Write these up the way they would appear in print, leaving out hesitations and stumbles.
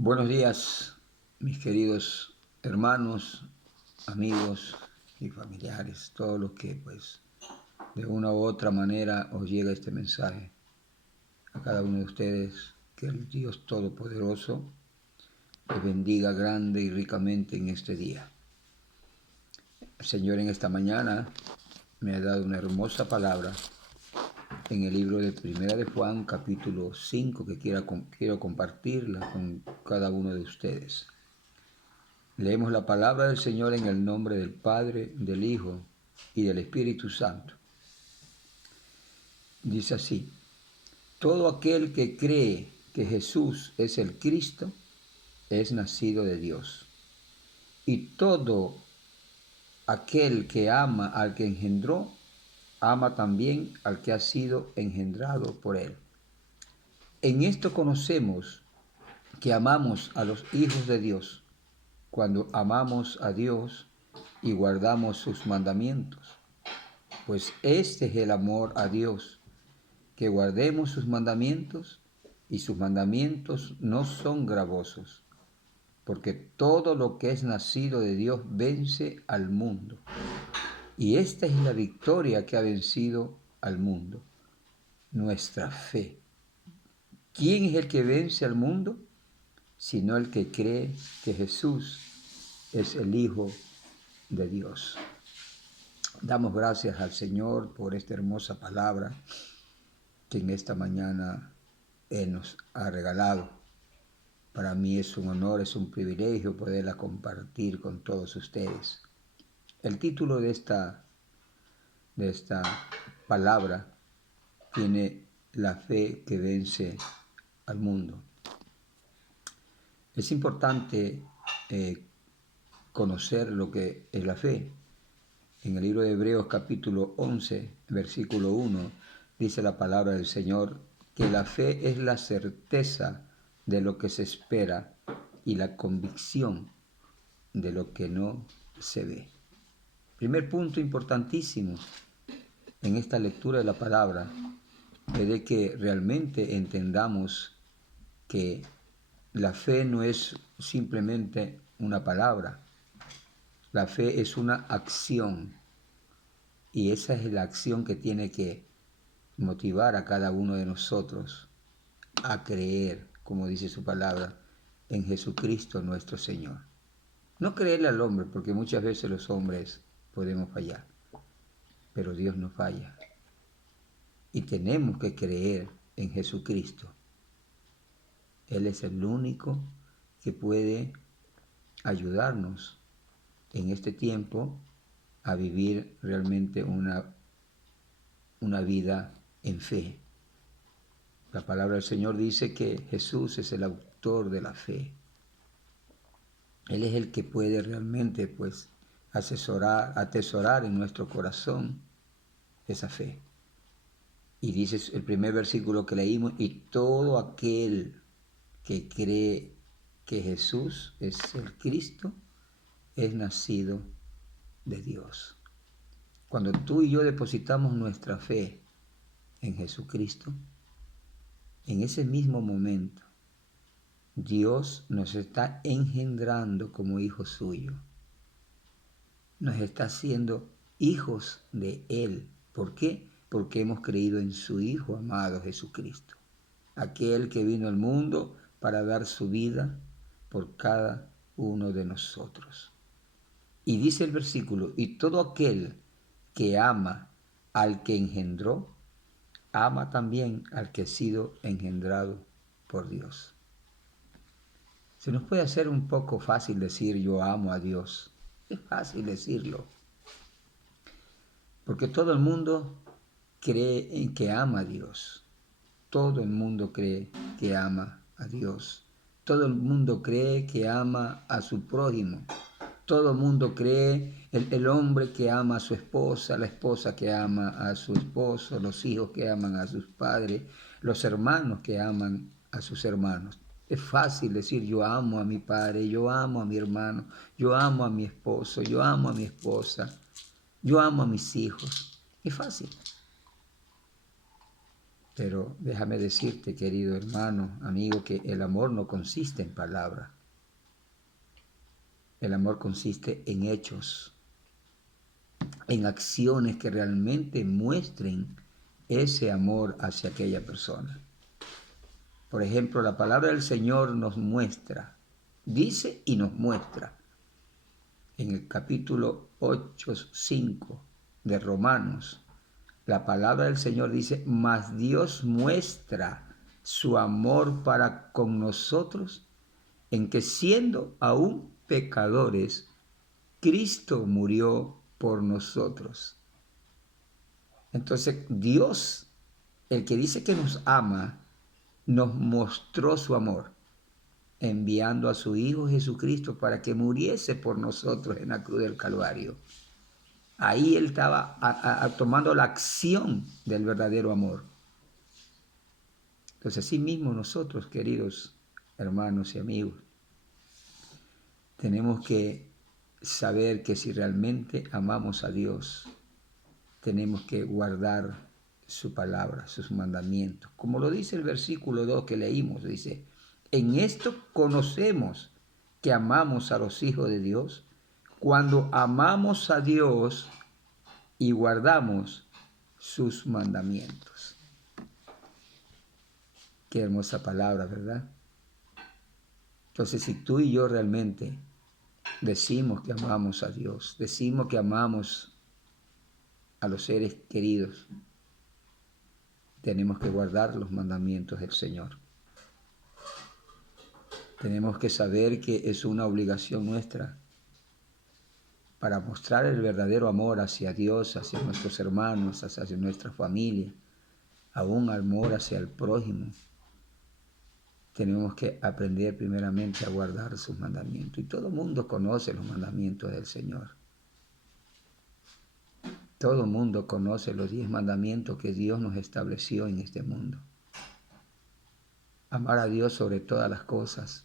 Buenos días, mis queridos hermanos, amigos y familiares, todos los que de una u otra manera os llega este mensaje. A cada uno de ustedes, que el Dios Todopoderoso les bendiga grande y ricamente en este día. El Señor en esta mañana me ha dado una hermosa palabra en el libro de Primera de Juan, capítulo 5, que quiero compartirla con cada uno de ustedes. Leemos la palabra del Señor en el nombre del Padre, del Hijo y del Espíritu Santo. Dice así: todo aquel que cree que Jesús es el Cristo es nacido de Dios. Y todo aquel que ama al que engendró, ama también al que ha sido engendrado por él. En esto conocemos que amamos a los hijos de Dios, cuando amamos a Dios y guardamos sus mandamientos. Pues este es el amor a Dios, que guardemos sus mandamientos, y sus mandamientos no son gravosos, porque todo lo que es nacido de Dios vence al mundo. Y esta es la victoria que ha vencido al mundo, nuestra fe. ¿Quién es el que vence al mundo? Sino el que cree que Jesús es el Hijo de Dios. Damos gracias al Señor por esta hermosa palabra que en esta mañana Él nos ha regalado. Para mí es un honor, es un privilegio poderla compartir con todos ustedes. El título de esta palabra tiene la fe que vence al mundo. Es importante conocer lo que es la fe. En el libro de Hebreos capítulo 11, versículo 1, dice la palabra del Señor que la fe es la certeza de lo que se espera y la convicción de lo que no se ve. Primer punto importantísimo en esta lectura de la palabra es de que realmente entendamos que la fe no es simplemente una palabra. La fe es una acción, y esa es la acción que tiene que motivar a cada uno de nosotros a creer, como dice su palabra, en Jesucristo nuestro Señor. No creerle al hombre, porque muchas veces los hombres podemos fallar, pero Dios no falla. Y tenemos que creer en Jesucristo. Él es el único que puede ayudarnos en este tiempo a vivir realmente una vida en fe. La palabra del Señor dice que Jesús es el autor de la fe. Él es el que puede realmente atesorar en nuestro corazón esa fe. Y dice el primer versículo que leímos: y todo aquel que cree que Jesús es el Cristo es nacido de Dios. Cuando tú y yo depositamos nuestra fe en Jesucristo, en ese mismo momento Dios nos está engendrando como hijos suyos. Nos está haciendo hijos de Él. ¿Por qué? Porque hemos creído en su Hijo amado Jesucristo, aquel que vino al mundo para dar su vida por cada uno de nosotros. Y dice el versículo: y todo aquel que ama al que engendró, ama también al que ha sido engendrado por Dios. Se nos puede hacer un poco fácil decir yo amo a Dios. Es fácil decirlo, porque todo el mundo cree en que ama a Dios. Todo el mundo cree que ama a Dios. Todo el mundo cree que ama a su prójimo. Todo el mundo cree, el hombre que ama a su esposa, la esposa que ama a su esposo, los hijos que aman a sus padres, los hermanos que aman a sus hermanos. Es fácil decir yo amo a mi padre, yo amo a mi hermano, yo amo a mi esposo, yo amo a mi esposa, yo amo a mis hijos. Es fácil. Pero déjame decirte, querido hermano, amigo, que el amor no consiste en palabras. El amor consiste en hechos, en acciones que realmente muestren ese amor hacia aquella persona. Por ejemplo, la palabra del Señor nos muestra, dice y nos muestra. En el capítulo 8:5 de Romanos, la palabra del Señor dice, mas Dios muestra su amor para con nosotros en que siendo aún pecadores, Cristo murió por nosotros. Entonces Dios, el que dice que nos ama, nos mostró su amor, enviando a su Hijo Jesucristo para que muriese por nosotros en la cruz del Calvario. Ahí Él estaba tomando la acción del verdadero amor. Entonces, así mismo nosotros, queridos hermanos y amigos, tenemos que saber que si realmente amamos a Dios, tenemos que guardar su palabra, sus mandamientos. Como lo dice el versículo 2 que leímos, dice, en esto conocemos que amamos a los hijos de Dios, cuando amamos a Dios y guardamos sus mandamientos. Qué hermosa palabra, ¿verdad? Entonces, si tú y yo realmente decimos que amamos a Dios, decimos que amamos a los seres queridos, tenemos que guardar los mandamientos del Señor. Tenemos que saber que es una obligación nuestra para mostrar el verdadero amor hacia Dios, hacia nuestros hermanos, hacia nuestra familia, aún amor hacia el prójimo. Tenemos que aprender primeramente a guardar sus mandamientos. Y todo el mundo conoce los mandamientos del Señor. Todo el mundo conoce los 10 mandamientos que Dios nos estableció en este mundo. Amar a Dios sobre todas las cosas,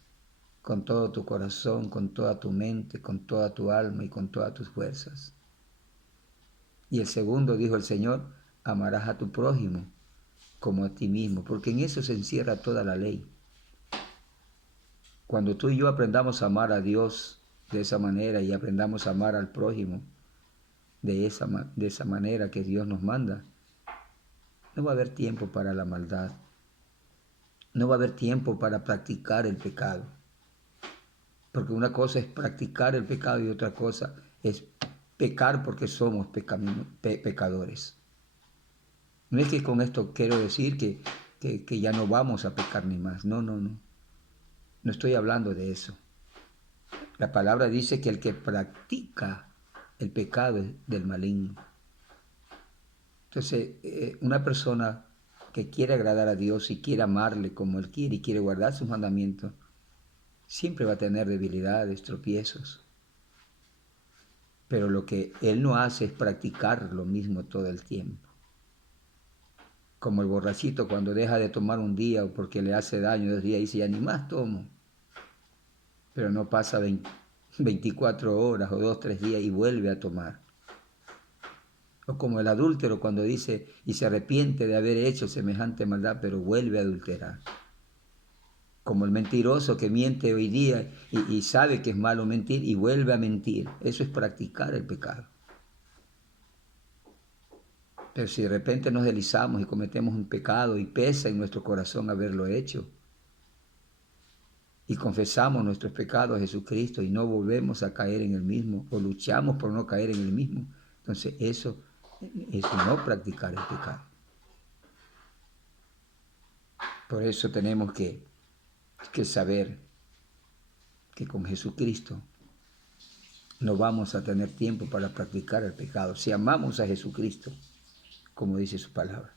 con todo tu corazón, con toda tu mente, con toda tu alma y con todas tus fuerzas. Y el segundo, dijo el Señor, amarás a tu prójimo como a ti mismo, porque en eso se encierra toda la ley. Cuando tú y yo aprendamos a amar a Dios de esa manera y aprendamos a amar al prójimo de esa manera que Dios nos manda, no va a haber tiempo para la maldad. No va a haber tiempo para practicar el pecado. Porque una cosa es practicar el pecado y otra cosa es pecar porque somos pecadores. No es que con esto quiero decir que ya no vamos a pecar ni más. No, no, no. No estoy hablando de eso. La palabra dice que el que practica el pecado es del maligno. Entonces, una persona que quiere agradar a Dios y quiere amarle como Él quiere y quiere guardar sus mandamientos, siempre va a tener debilidades, tropiezos. Pero lo que Él no hace es practicar lo mismo todo el tiempo. Como el borrachito cuando deja de tomar un día o porque le hace daño 2 días, dice, ya ni más tomo. Pero no pasa 24 horas o 2, 3 días y vuelve a tomar. O como el adúltero cuando dice y se arrepiente de haber hecho semejante maldad, pero vuelve a adulterar. Como el mentiroso que miente hoy día y sabe que es malo mentir y vuelve a mentir. Eso es practicar el pecado. Pero si de repente nos deslizamos y cometemos un pecado y pesa en nuestro corazón haberlo hecho, y confesamos nuestros pecados a Jesucristo y no volvemos a caer en el mismo, o luchamos por no caer en el mismo, entonces eso es no practicar el pecado. Por eso tenemos que saber que con Jesucristo no vamos a tener tiempo para practicar el pecado. Si amamos a Jesucristo, como dice su palabra.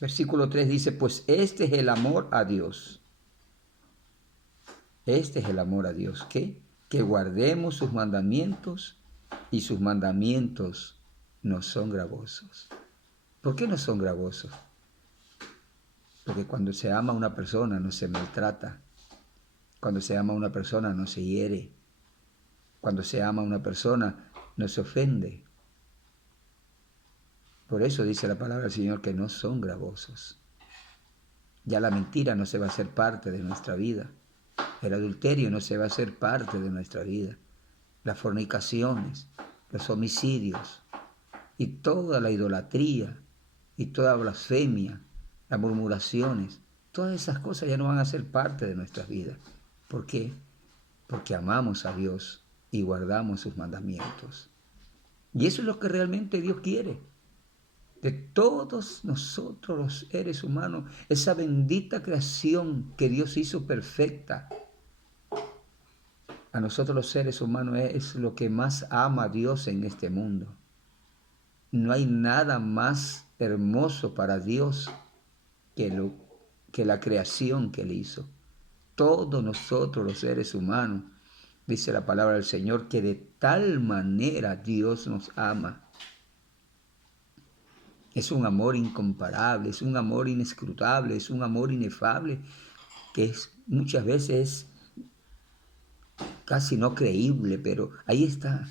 Versículo 3 dice, pues este es el amor a Dios. Este es el amor a Dios. ¿Qué? Que guardemos sus mandamientos y sus mandamientos no son gravosos. ¿Por qué no son gravosos? Porque cuando se ama a una persona no se maltrata. Cuando se ama a una persona no se hiere. Cuando se ama a una persona no se ofende. Por eso dice la palabra del Señor que no son gravosos. Ya la mentira no se va a hacer parte de nuestra vida. El adulterio no se va a hacer parte de nuestra vida. Las fornicaciones, los homicidios y toda la idolatría y toda blasfemia, las murmuraciones, todas esas cosas ya no van a ser parte de nuestras vidas. ¿Por qué? Porque amamos a Dios y guardamos sus mandamientos. Y eso es lo que realmente Dios quiere. De todos nosotros los seres humanos, esa bendita creación que Dios hizo perfecta, a nosotros los seres humanos es lo que más ama a Dios en este mundo. No hay nada más hermoso para Dios que la creación que Él hizo. Todos nosotros los seres humanos, dice la palabra del Señor, que de tal manera Dios nos ama. Es un amor incomparable, es un amor inescrutable, es un amor inefable, que muchas veces es casi no creíble, pero ahí está.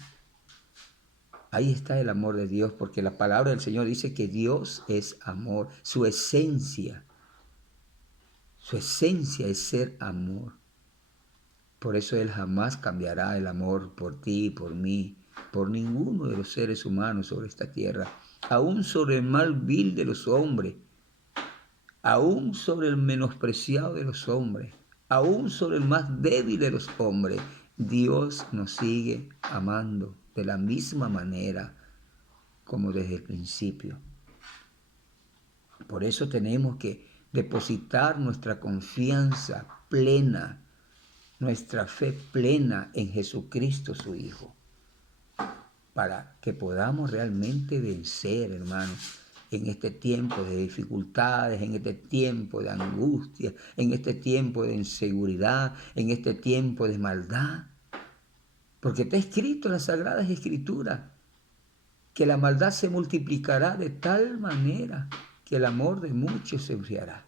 Ahí está el amor de Dios, porque la palabra del Señor dice que Dios es amor, su esencia es ser amor. Por eso Él jamás cambiará el amor por ti, por mí, por ninguno de los seres humanos sobre esta tierra, aún sobre el mal vil de los hombres, aún sobre el menospreciado de los hombres, aún sobre el más débil de los hombres. Dios nos sigue amando de la misma manera como desde el principio. Por eso tenemos que depositar nuestra confianza plena, nuestra fe plena en Jesucristo su Hijo, para que podamos realmente vencer, hermanos, en este tiempo de dificultades, en este tiempo de angustia, en este tiempo de inseguridad, en este tiempo de maldad. Porque está escrito en las Sagradas Escrituras que la maldad se multiplicará de tal manera que el amor de muchos se enfriará.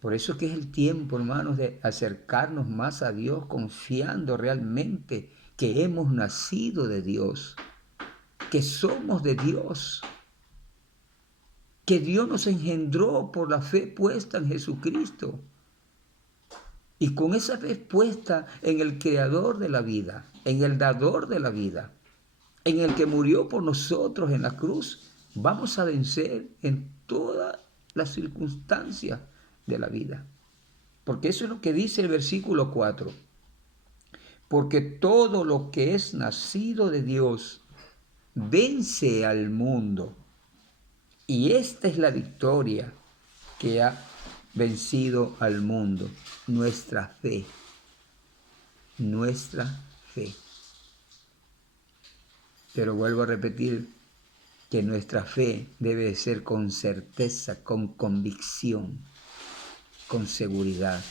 Por eso que es el tiempo, hermanos, de acercarnos más a Dios, confiando realmente que hemos nacido de Dios, que somos de Dios, que Dios nos engendró por la fe puesta en Jesucristo. Y con esa fe puesta en el Creador de la vida, en el Dador de la vida, en el que murió por nosotros en la cruz, vamos a vencer en todas las circunstancias de la vida. Porque eso es lo que dice el versículo 4. Porque todo lo que es nacido de Dios vence al mundo. Y esta es la victoria que ha vencido al mundo, nuestra fe. Nuestra fe. Pero vuelvo a repetir que nuestra fe debe ser con certeza, con convicción, con seguridad.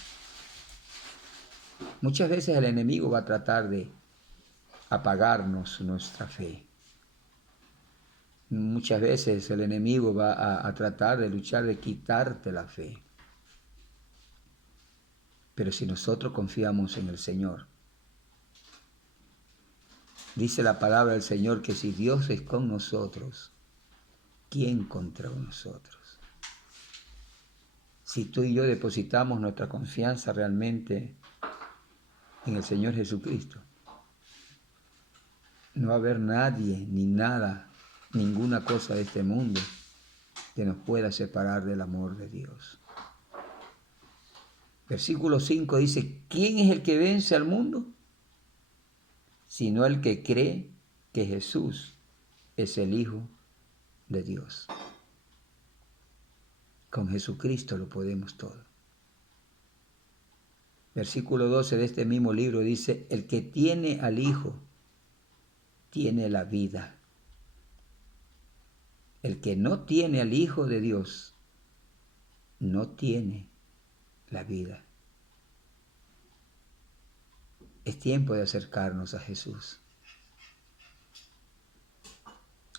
Muchas veces el enemigo va a tratar de apagarnos nuestra fe. Muchas veces el enemigo va a tratar de luchar de quitarte la fe. Pero si nosotros confiamos en el Señor, dice la palabra del Señor que si Dios es con nosotros, ¿quién contra nosotros? Si tú y yo depositamos nuestra confianza realmente en el Señor Jesucristo, no va a haber nadie ni nada, ninguna cosa de este mundo que nos pueda separar del amor de Dios. Versículo 5 dice, ¿quién es el que vence al mundo? Sino el que cree que Jesús es el Hijo de Dios. Con Jesucristo lo podemos todo. Versículo 12 de este mismo libro dice, el que tiene al Hijo tiene la vida. El que no tiene al Hijo de Dios no tiene la vida. Es tiempo de acercarnos a Jesús.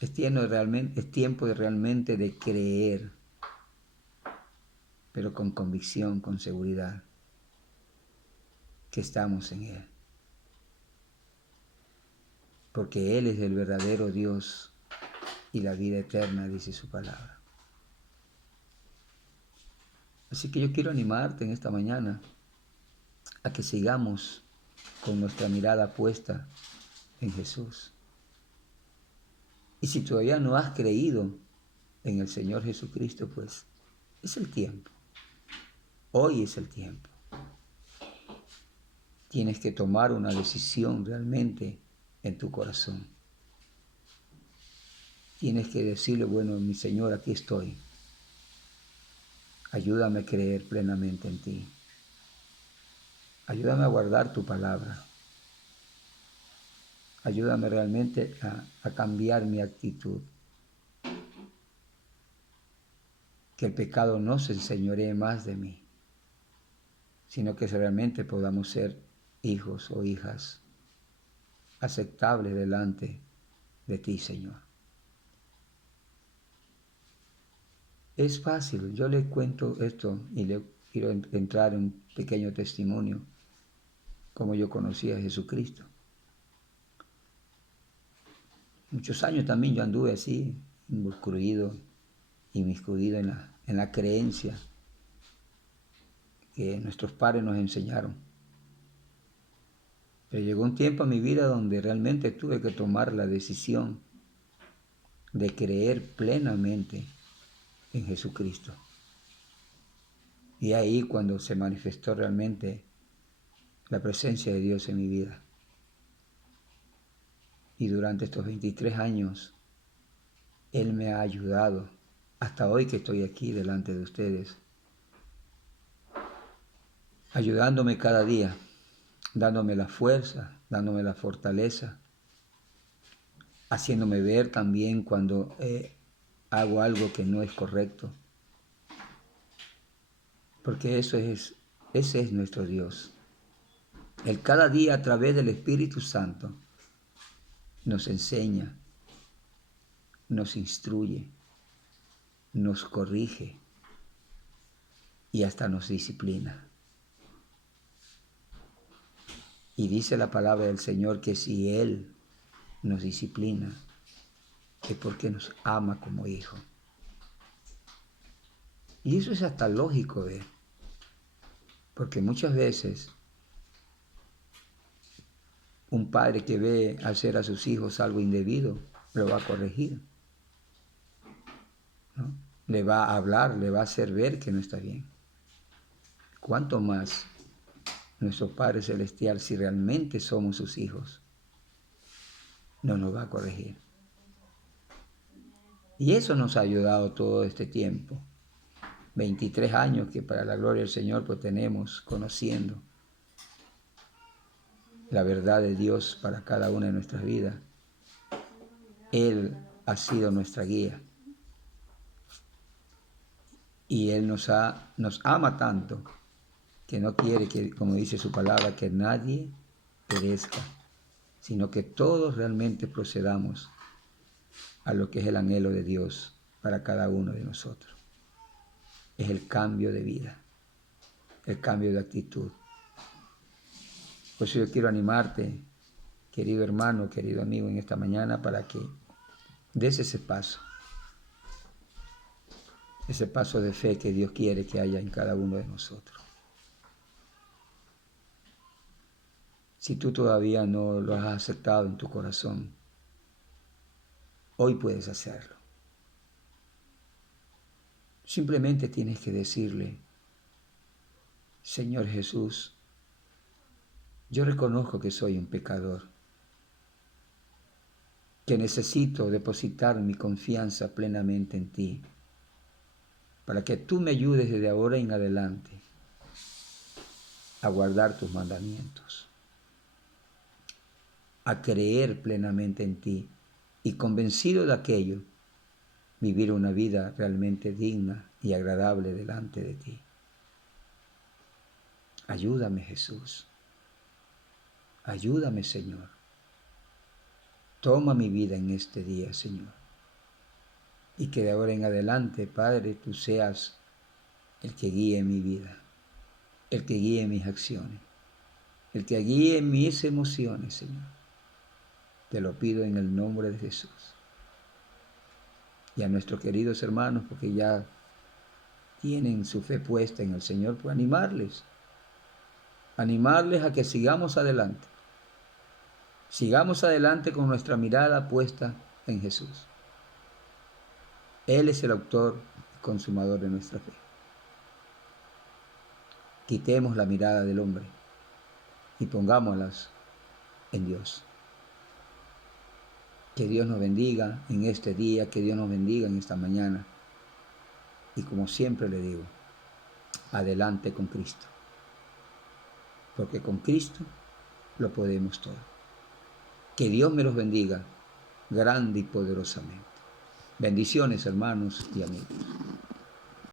Es tiempo de realmente de creer, pero con convicción, con seguridad, que estamos en Él. Porque Él es el verdadero Dios y la vida eterna, dice su palabra. Así que yo quiero animarte en esta mañana a que sigamos con nuestra mirada puesta en Jesús. Y si todavía no has creído en el Señor Jesucristo, pues es el tiempo. Hoy es el tiempo. Tienes que tomar una decisión realmente en tu corazón. Tienes que decirle, bueno, mi Señor, aquí estoy. Ayúdame a creer plenamente en ti. Ayúdame a guardar tu palabra. Ayúdame realmente a cambiar mi actitud. Que el pecado no se enseñoree más de mí, sino que realmente podamos ser hijos o hijas aceptables delante de ti, Señor. Es fácil, yo le cuento esto y le quiero entrar en un pequeño testimonio, como yo conocí a Jesucristo. Muchos años también yo anduve así, inmiscuido en la creencia que nuestros padres nos enseñaron. Pero llegó un tiempo en mi vida donde realmente tuve que tomar la decisión de creer plenamente en Jesucristo. Y ahí cuando se manifestó realmente la presencia de Dios en mi vida. Y durante estos 23 años, Él me ha ayudado, hasta hoy que estoy aquí delante de ustedes, ayudándome cada día, dándome la fuerza, dándome la fortaleza, haciéndome ver también cuando hago algo que no es correcto. Porque ese es nuestro Dios. Él cada día a través del Espíritu Santo nos enseña, nos instruye, nos corrige y hasta nos disciplina. Y dice la palabra del Señor que si Él nos disciplina, es porque nos ama como hijo. Y eso es hasta lógico ver, porque muchas veces un padre que ve hacer a sus hijos algo indebido, lo va a corregir, ¿no? Le va a hablar, le va a hacer ver que no está bien. ¿Cuánto más nuestro Padre Celestial, si realmente somos sus hijos, no nos va a corregir? Y eso nos ha ayudado todo este tiempo. 23 años que para la gloria del Señor pues tenemos conociendo la verdad de Dios para cada una de nuestras vidas. Él ha sido nuestra guía. Y Él nos ama tanto que no quiere que, como dice su palabra, que nadie perezca, sino que todos realmente procedamos a lo que es el anhelo de Dios para cada uno de nosotros. Es el cambio de vida, el cambio de actitud. Por eso yo quiero animarte, querido hermano, querido amigo, en esta mañana para que des ese paso de fe que Dios quiere que haya en cada uno de nosotros. Si tú todavía no lo has aceptado en tu corazón, hoy puedes hacerlo. Simplemente tienes que decirle, Señor Jesús, yo reconozco que soy un pecador, que necesito depositar mi confianza plenamente en ti, para que tú me ayudes desde ahora en adelante a guardar tus mandamientos, a creer plenamente en ti y convencido de aquello, vivir una vida realmente digna y agradable delante de ti. Ayúdame, Jesús. Ayúdame, Señor. Toma mi vida en este día, Señor. Y que de ahora en adelante, Padre, tú seas el que guíe mi vida, el que guíe mis acciones, el que guíe mis emociones, Señor. Te lo pido en el nombre de Jesús. Y a nuestros queridos hermanos, porque ya tienen su fe puesta en el Señor, pues animarles a que sigamos adelante. Sigamos adelante con nuestra mirada puesta en Jesús. Él es el autor y consumador de nuestra fe. Quitemos la mirada del hombre y pongámoslas en Dios. Que Dios nos bendiga en este día, que Dios nos bendiga en esta mañana. Y como siempre le digo, adelante con Cristo. Porque con Cristo lo podemos todo. Que Dios me los bendiga grande y poderosamente. Bendiciones, hermanos y amigos.